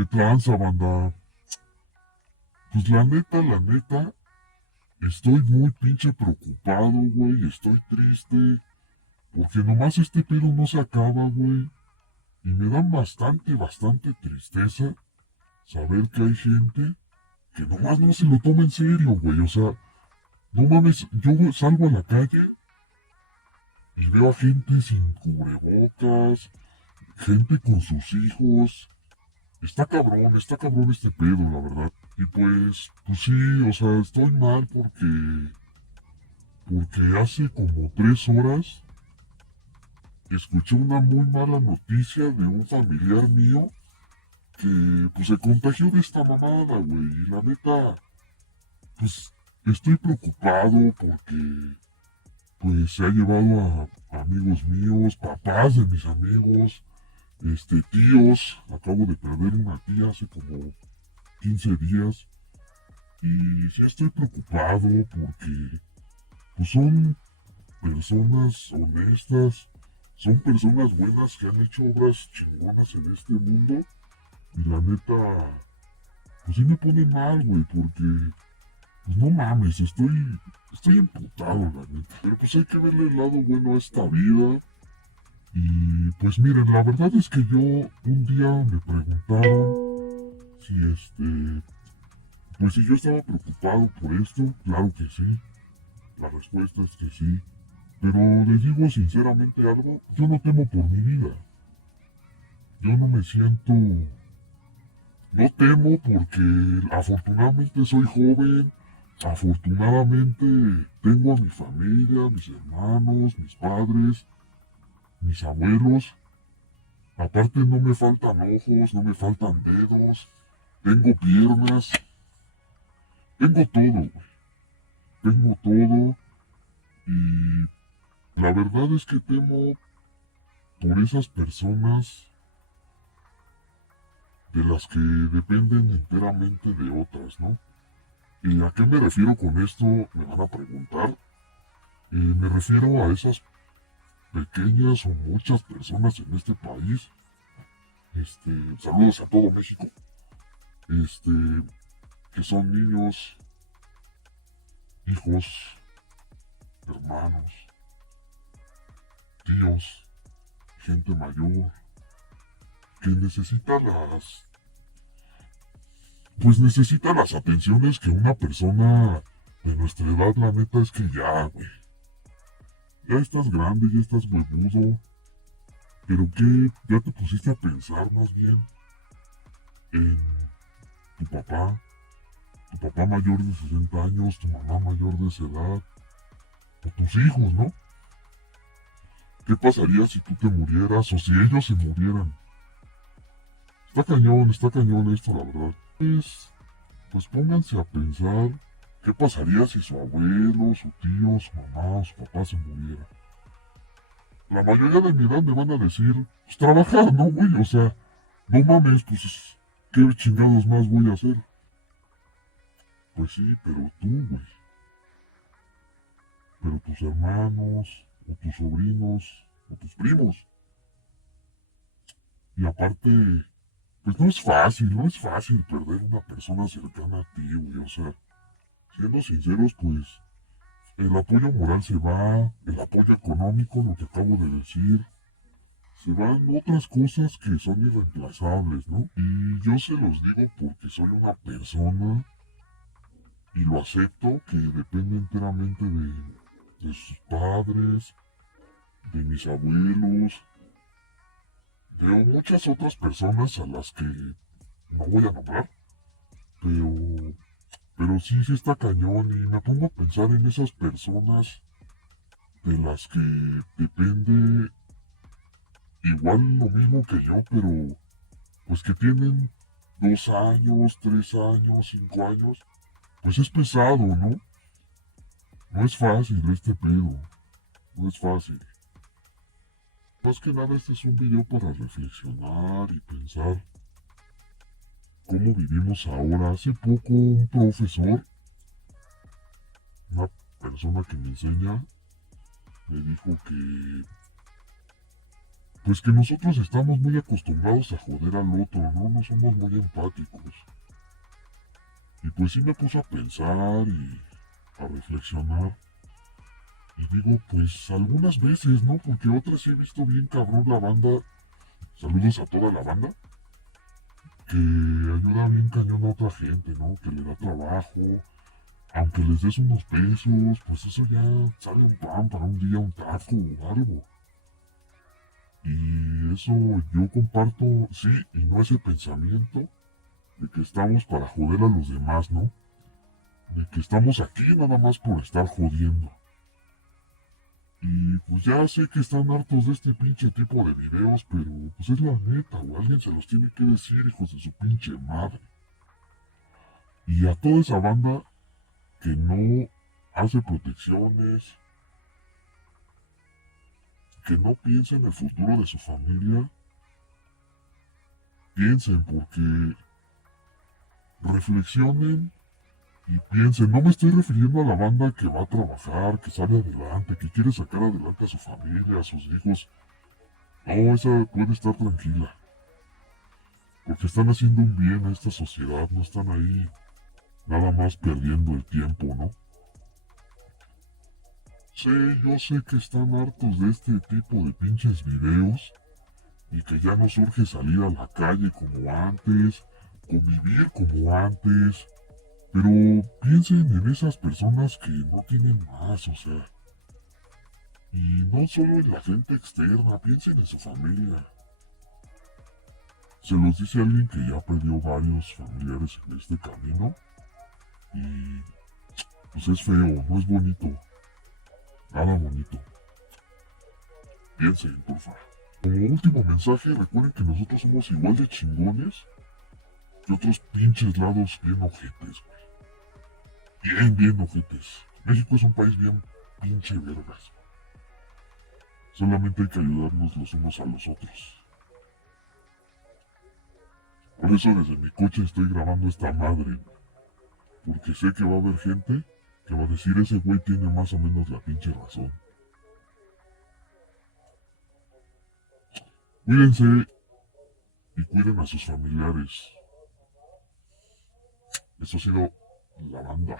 ¿Qué tranza, banda? Pues la neta, estoy muy pinche preocupado, güey. Estoy triste. Porque nomás este pedo no se acaba, güey. Y me da bastante tristeza saber que hay gente que nomás no se lo toma en serio, güey. O sea, no mames, yo salgo a la calle y veo a gente sin cubrebocas, gente con sus hijos. Está cabrón este pedo, la verdad. Y pues sí, o sea, estoy mal porque hace como 3 horas escuché una muy mala noticia de un familiar mío que pues se contagió de esta mamada, güey. Y la neta, pues estoy preocupado porque pues se ha llevado a amigos míos, papás de mis amigos, tíos. Acabo de perder una tía hace como 15 días. Y sí estoy preocupado porque pues son personas honestas, son personas buenas que han hecho obras chingonas en este mundo. Y la neta, pues sí me pone mal, güey, porque pues no mames, estoy emputado, la neta. Pero pues hay que verle el lado bueno a esta vida. Y pues miren, la verdad es que yo un día me preguntaron si pues si yo estaba preocupado por esto, claro que sí. La respuesta es que sí. Pero les digo sinceramente algo, yo no temo por mi vida. Yo no me siento... No temo porque afortunadamente soy joven, afortunadamente tengo a mi familia, mis hermanos, mis padres, mis abuelos. Aparte no me faltan ojos, no me faltan dedos, tengo piernas, tengo todo, güey. Tengo todo y la verdad es que temo por esas personas de las que dependen enteramente de otras, ¿no? ¿Y a qué me refiero con esto? Me van a preguntar. Me refiero a esas pequeñas o muchas personas en este país. Saludos a todo México. Este, que son niños, hijos, hermanos, tíos, gente mayor, que necesita las atenciones que una persona de nuestra edad, la neta es que ya, güey. Ya estás grande, ya estás huevudo. Pero qué, ya te pusiste a pensar más bien en tu papá, tu papá mayor de 60 años, tu mamá mayor de esa edad, o tus hijos, ¿no? ¿Qué pasaría si tú te murieras o si ellos se murieran? Está cañón esto, la verdad. Pues pónganse a pensar qué pasaría si su abuelo, su tío, su mamá o su papá se muriera. La mayoría de mi edad me van a decir, pues trabajar, ¿no, güey? O sea, no mames, pues, ¿qué chingados más voy a hacer? Pues sí, pero tú, güey. Pero tus hermanos, o tus sobrinos, o tus primos. Y aparte, pues no es fácil perder una persona cercana a ti, güey. O sea, siendo sinceros, pues, el apoyo moral se va, el apoyo económico, lo que acabo de decir, se van otras cosas que son irreemplazables, ¿no? Y yo se los digo porque soy una persona y lo acepto que depende enteramente de sus padres, de mis abuelos, de muchas otras personas a las que no voy a nombrar, pero, pero sí está cañón y me pongo a pensar en esas personas de las que depende igual lo mismo que yo, pero pues que tienen 2 años, 3 años, 5 años, pues es pesado, ¿no? No es fácil este pedo, no es fácil. Más que nada este es un video para reflexionar y pensar cómo vivimos ahora. Hace poco un profesor, una persona que me enseña, me dijo pues que nosotros estamos muy acostumbrados a joder al otro, ¿no? No somos muy empáticos. Y pues sí me puso a pensar y a reflexionar. Y digo, pues algunas veces, ¿no? Porque otras sí he visto bien cabrón la banda. Saludos a toda la banda. Que ayuda bien cañón a otra gente, ¿no? Que le da trabajo. Aunque les des unos pesos, pues eso ya sale un pan para un día, un taco o algo. Y eso yo comparto, sí, y no ese pensamiento de que estamos para joder a los demás, ¿no? De que estamos aquí nada más por estar jodiendo. Y pues ya sé que están hartos de este pinche tipo de videos, pero pues es la neta, o alguien se los tiene que decir, hijos de su pinche madre. Y a toda esa banda que no hace protecciones, que no piensa en el futuro de su familia, piensen porque reflexionen y piensen, no me estoy refiriendo a la banda que va a trabajar, que sale adelante, que quiere sacar adelante a su familia, a sus hijos. No, esa puede estar tranquila. Porque están haciendo un bien a esta sociedad, no están ahí nada más perdiendo el tiempo, ¿no? Sí, yo sé que están hartos de este tipo de pinches videos y que ya no surge salir a la calle como antes, convivir como antes, pero piensen en esas personas que no tienen más, o sea, y no solo en la gente externa, piensen en su familia. Se los dice alguien que ya perdió varios familiares en este camino y pues es feo, no es bonito, nada bonito. Piensen, porfa. Como último mensaje, recuerden que nosotros somos igual de chingones que otros pinches lados bien ojetes, güey. Bien, bien ojetes. México es un país bien pinche vergas. Solamente hay que ayudarnos los unos a los otros. Por eso desde mi coche estoy grabando esta madre. Porque sé que va a haber gente que va a decir ese güey tiene más o menos la pinche razón. Cuídense y cuiden a sus familiares. Esto ha sido la banda.